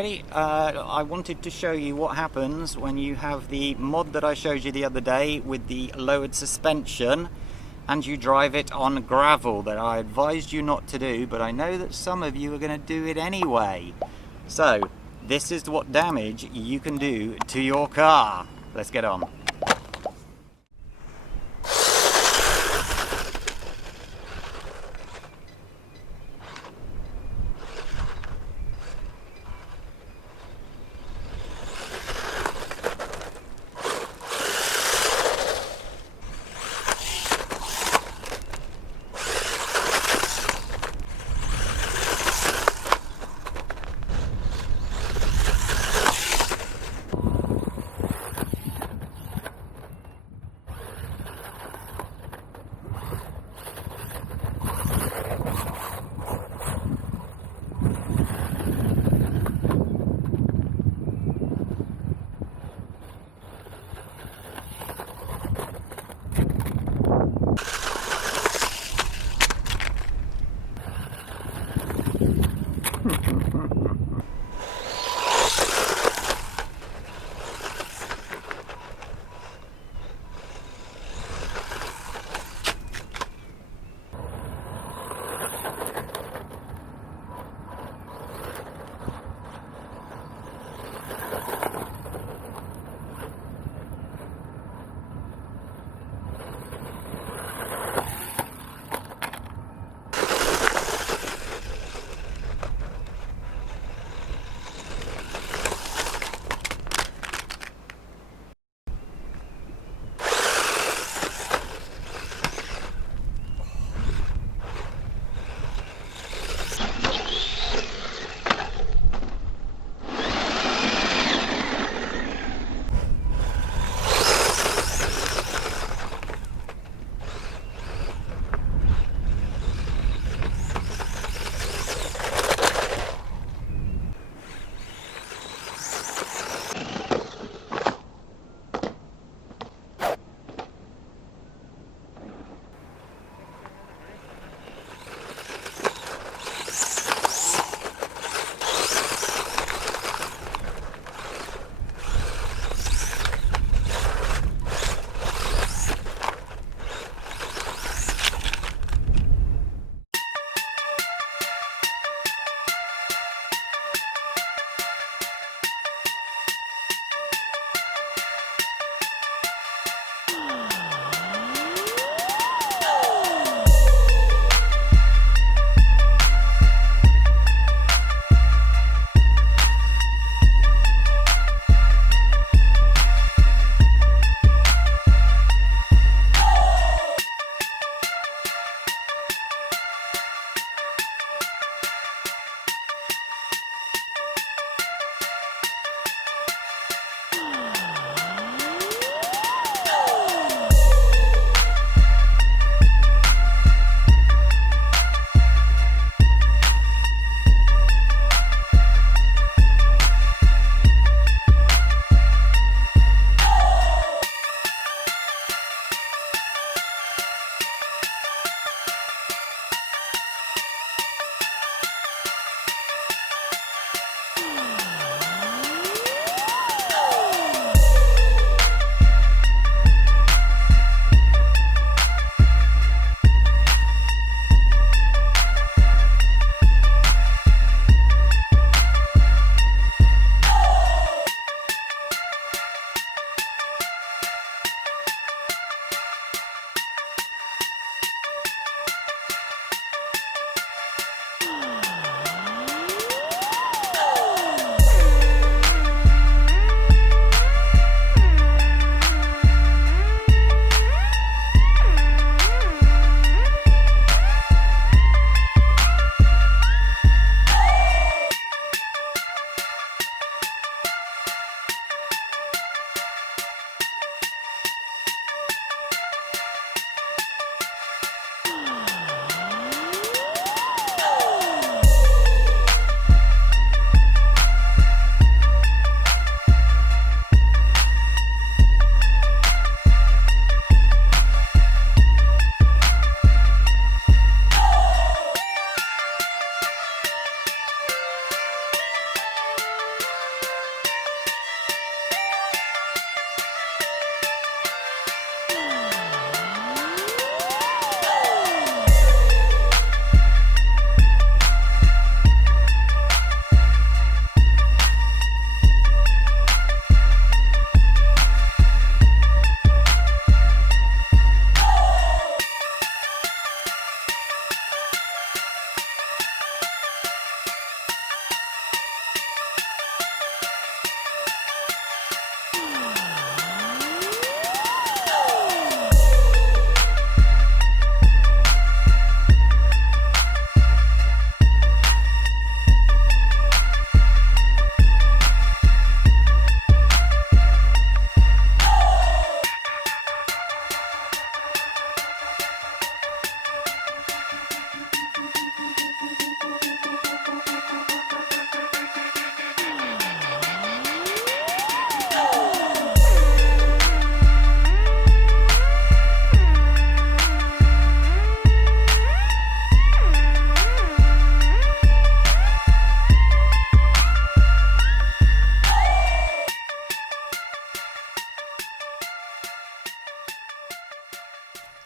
everybody. I wanted to show you what happens when you have the mod that I showed you the other day with the lowered suspension and you drive it on gravel that I advised you not to do, but I know that some of you are going to do it anyway. So this is what damage you can do to your car. Let's get on.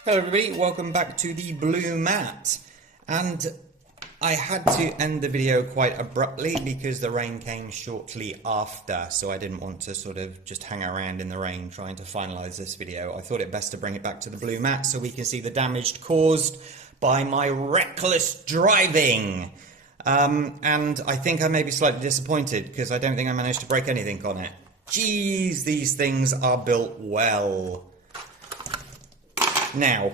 Hello everybody, welcome back to the Blue Mat. And I had to end the video quite abruptly because the rain came shortly after, so I didn't want to sort of just hang around in the rain trying to finalise this video. I thought it best to bring it back to the Blue Mat so we can see the damage caused by my reckless driving. And I think I may be slightly disappointed because I don't think I managed to break anything on it. Jeez, these things are built well. Now,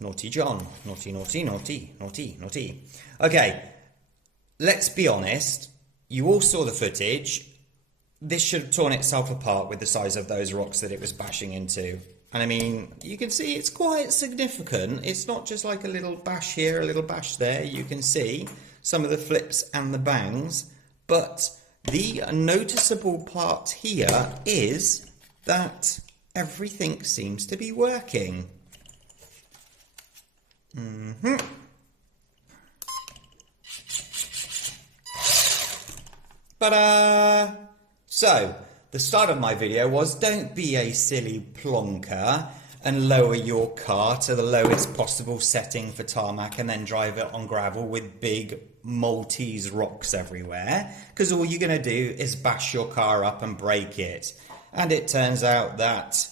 naughty John, naughty, naughty, naughty, naughty, naughty. Okay, let's be honest. You all saw the footage. This should have torn itself apart with the size of those rocks that it was bashing into. And I mean, you can see it's quite significant. It's not just like a little bash here, a little bash there. You can see some of the flips and the bangs. But the noticeable part here is that everything seems to be working. Ta-da! So, the start of my video was don't be a silly plonker and lower your car to the lowest possible setting for tarmac and then drive it on gravel with big Maltese rocks everywhere, because all you're going to do is bash your car up and break it. And it turns out that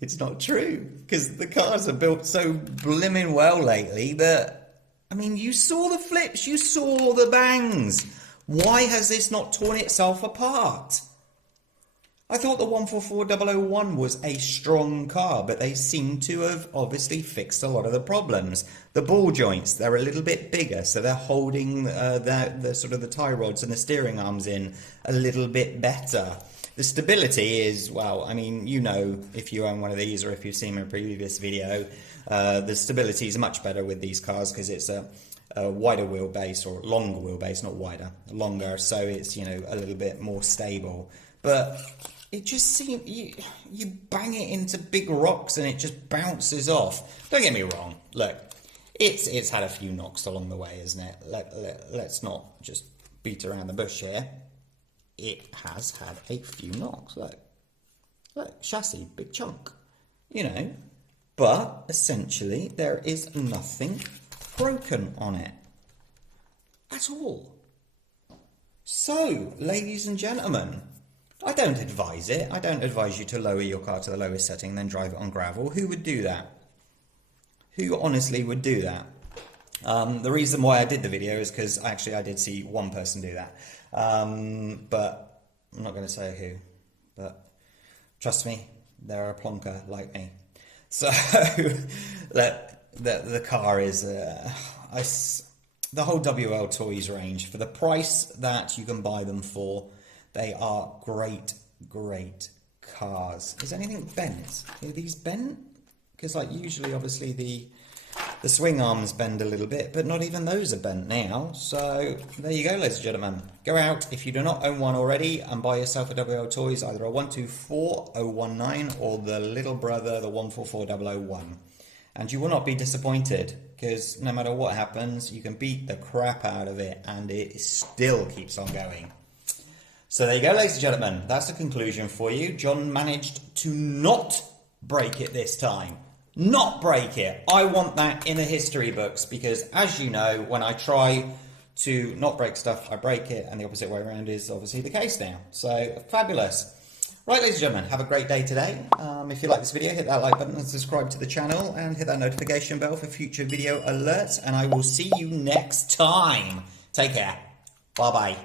it's not true, because the cars are built so blimmin' well lately that, I mean, you saw the flips, you saw the bangs. Why has this not torn itself apart? I thought the 144001 was a strong car, but they seem to have obviously fixed a lot of the problems. The ball joints, they're a little bit bigger, so they're holding the sort of the tie rods and the steering arms in a little bit better. The stability is, well, I mean, you know, if you own one of these or if you've seen my previous video, the stability is much better with these cars because it's a wider wheelbase, or longer wheelbase, not wider, longer, so it's, you know, a little bit more stable. But it just seems, you bang it into big rocks and it just bounces off. Don't get me wrong, look, it's had a few knocks along the way, isn't it? Let's not just beat around the bush here. It has had a few knocks, look, chassis, big chunk, you know, but essentially there is nothing broken on it at all. So, ladies and gentlemen, I don't advise it. I don't advise you to lower your car to the lowest setting and then drive it on gravel. Who would do that? Who honestly would do that? The reason why I did the video is because actually I did see one person do that. But I'm not going to say who, but trust me, they're a plonker like me. So the car is the whole WLToys range, for the price that you can buy them for, they are great cars. Is anything bent? Are these bent? Because like usually obviously the swing arms bend a little bit, but not even those are bent now. So there you go, ladies and gentlemen. Go out, if you do not own one already, and buy yourself a WLToys, either a 124019 or the little brother, the 144001. And you will not be disappointed, because no matter what happens, you can beat the crap out of it and it still keeps on going. So there you go, ladies and gentlemen. That's the conclusion for you. John managed to not break it this time. Not break it. I want that in the history books, because as you know, when I try to not break stuff, I break it, and the opposite way around is obviously the case now. So fabulous. Right, ladies and gentlemen, have a great day today. If you like this video, hit that like button and subscribe to the channel and hit that notification bell for future video alerts, and I will see you next time. Take care. Bye bye.